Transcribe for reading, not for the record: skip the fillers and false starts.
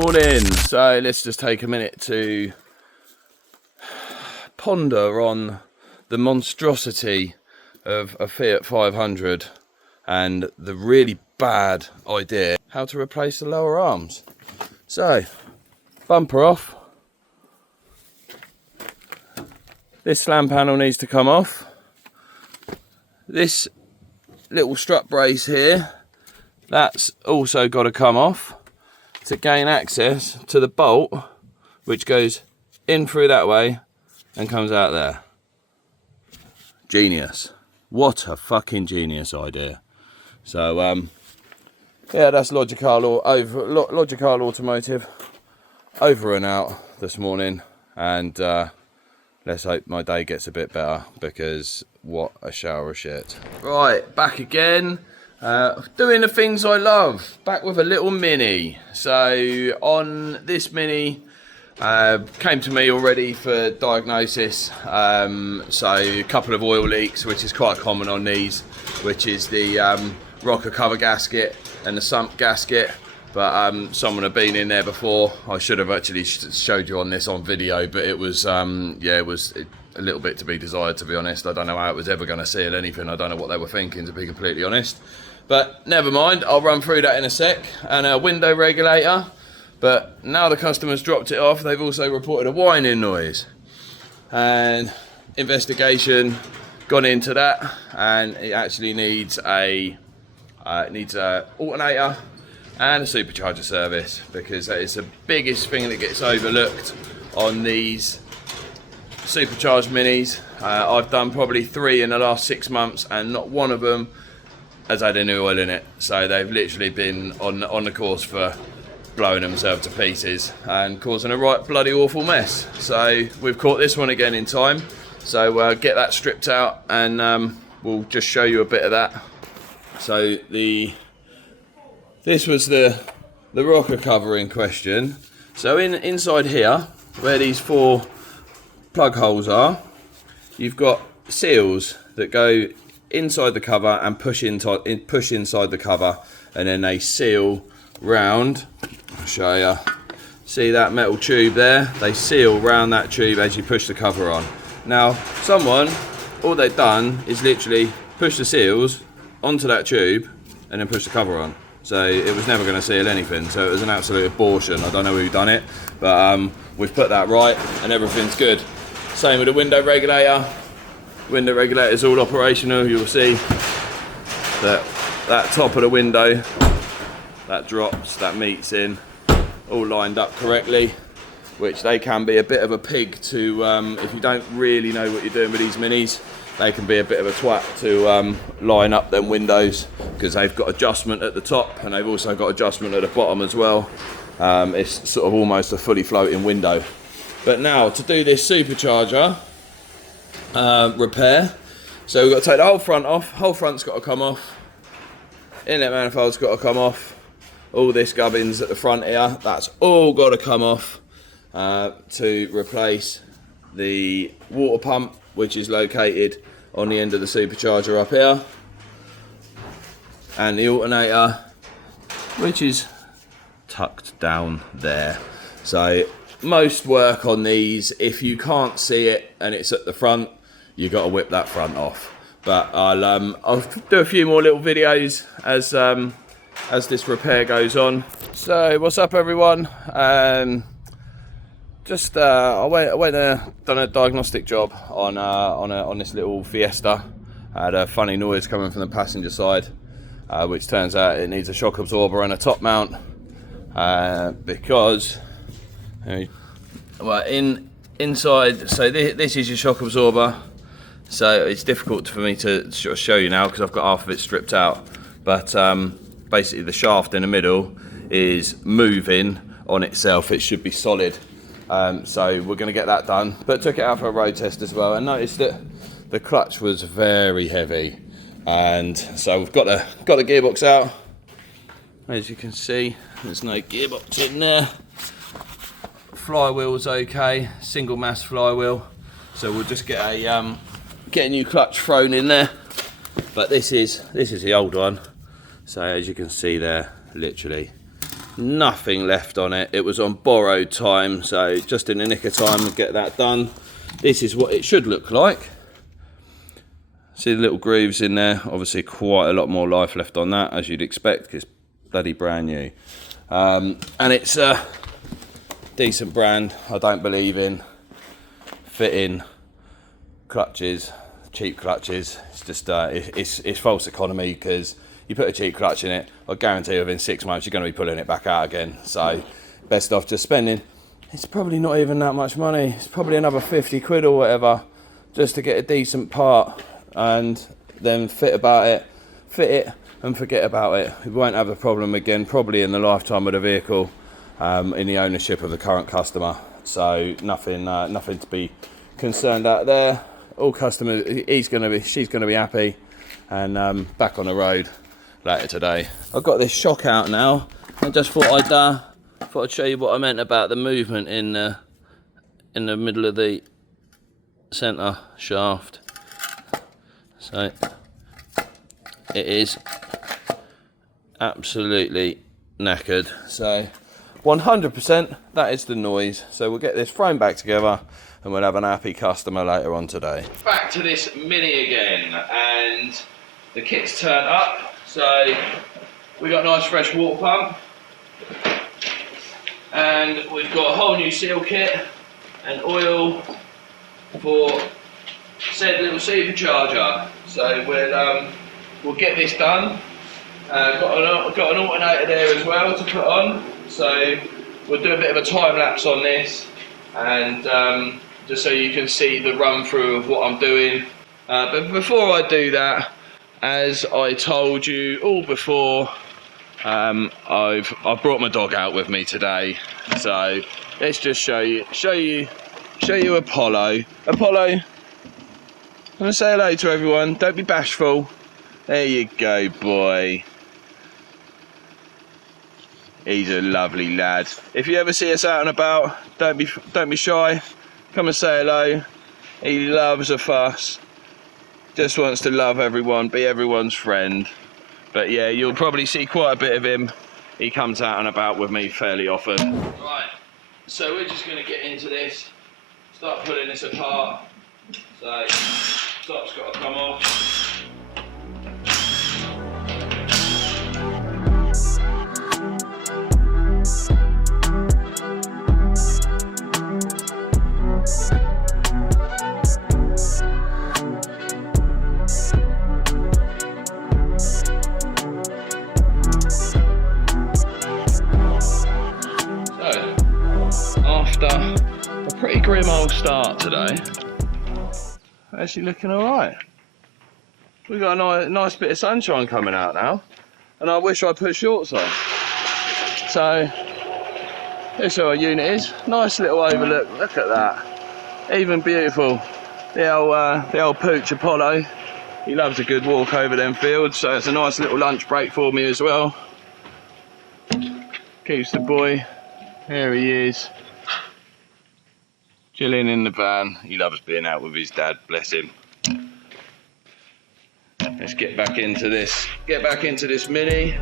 Morning. So let's just take a minute to ponder on the monstrosity of a Fiat 500 and the really bad idea how to replace the lower arms. So bumper off. This slam panel needs to come off. This little strut brace here, that's also got to come off to gain access to the bolt which goes in through that way and comes out there. Genius. What a fucking genius idea. So yeah, that's Logical Automotive over and out this morning, and let's hope my day gets a bit better, because what a shower of shit. Right, back again. Doing the things I love. Back with a little Mini. So on this Mini, came to me already for diagnosis. So a couple of oil leaks, which is quite common on these, which is the rocker cover gasket and the sump gasket. But someone had been in there before. I should have actually showed you on this on video, but it was yeah, it was a little bit to be desired, to be honest. I don't know how it was ever going to seal anything. I don't know what they were thinking, to be completely honest. But never mind, I'll run through that in a sec. And a window regulator. But now the customer's dropped it off, they've also reported a whining noise. And investigation gone into that, and it actually needs a alternator and a supercharger service, because that is the biggest thing that gets overlooked on these supercharged minis. I've done probably 3 in the last 6 months, and not one of them has had any oil in it. So they've literally been on the course for blowing themselves to pieces and causing a right bloody awful mess. So we've caught this one again in time. So get that stripped out, and we'll just show you a bit of that. So this was the rocker cover in question. So inside here, where these 4 plug holes are, you've got seals that go inside the cover and push inside the cover, and then they seal round. I'll show you. See that metal tube there? They seal round that tube as you push the cover on. Now, all they've done is literally push the seals onto that tube and then push the cover on. So it was never going to seal anything. So it was an absolute abortion. I don't know who done it, but we've put that right and everything's good. Same with the window regulator. Window regulator is all operational. You'll see that top of the window, that drops, that meets in, all lined up correctly, which they can be a bit of a pig to, if you don't really know what you're doing with these minis, they can be a bit of a twat to line up them windows, because they've got adjustment at the top and they've also got adjustment at the bottom as well. It's sort of almost a fully floating window. But now to do this supercharger repair, so we've got to take the whole front off. Whole front's got to come off. Inlet manifold's got to come off. All this gubbins at the front here, that's all got to come off to replace the water pump, which is located on the end of the supercharger up here, and the alternator, which is tucked down there. So most work on these, if you can't see it and it's at the front, you got to whip that front off. But I'll do a few more little videos as this repair goes on. So what's up, everyone? I went done a diagnostic job on this little Fiesta. I had a funny noise coming from the passenger side, which turns out it needs a shock absorber and a top mount, because well, inside. So this is your shock absorber. So it's difficult for me to show you now because I've got half of it stripped out. But basically the shaft in the middle is moving on itself. It should be solid. So we're going to get that done. But took it out for a road test as well, and noticed that the clutch was very heavy. And so we've got the gearbox out. As you can see, there's no gearbox in there. Flywheel's okay, single mass flywheel. So we'll just get a new clutch thrown in there. But this is the old one. So as you can see there, literally nothing left on it. It was on borrowed time, so just in the nick of time we'll get that done. This is what it should look like. See the little grooves in there? Obviously quite a lot more life left on that, as you'd expect, because it's bloody brand new. And it's a decent brand. I don't believe in fitting clutches, cheap clutches. It's just it's false economy, because you put a cheap clutch in it, I guarantee within 6 months you're going to be pulling it back out again. So best off just spending, it's probably not even that much money, it's probably another 50 quid or whatever, just to get a decent part, and then fit it and forget about it. We won't have a problem again, probably in the lifetime of the vehicle, in the ownership of the current customer. So nothing to be concerned out there. All customers, she's going to be happy, and back on the road later today. I've got this shock out now. I just thought I'd show you what I meant about the movement in the middle of the centre shaft. So it is absolutely knackered. So 100% that is the noise. So we'll get this thrown back together and we'll have an happy customer later on today. Back to this Mini again, and the kit's turned up. So we got a nice fresh water pump, and we've got a whole new seal kit and oil for said little supercharger. So we'll get this done. Got an alternator there as well to put on. So we'll do a bit of a time lapse on this, and just so you can see the run through of what I'm doing. But before I do that, as I told you all before, I've brought my dog out with me today. So let's just show you Apollo. Apollo, I'm gonna say hello to everyone. Don't be bashful. There you go, boy. He's a lovely lad. If you ever see us out and about, don't be shy. Come and say hello. He loves a fuss. Just wants to love everyone, be everyone's friend. But yeah, you'll probably see quite a bit of him. He comes out and about with me fairly often. Right, so we're just going to get into this. Start pulling this apart. So, stop's got to come off. A pretty grim old start today, actually looking alright. We've got a nice bit of sunshine coming out now, and I wish I put shorts on. So here's how our unit is. Nice little overlook, look at that. Even beautiful. The old pooch Apollo, he loves a good walk over them fields, so it's a nice little lunch break for me as well. Keeps the boy, there he is, chilling in the van. He loves being out with his dad, bless him. Let's get back into this Mini.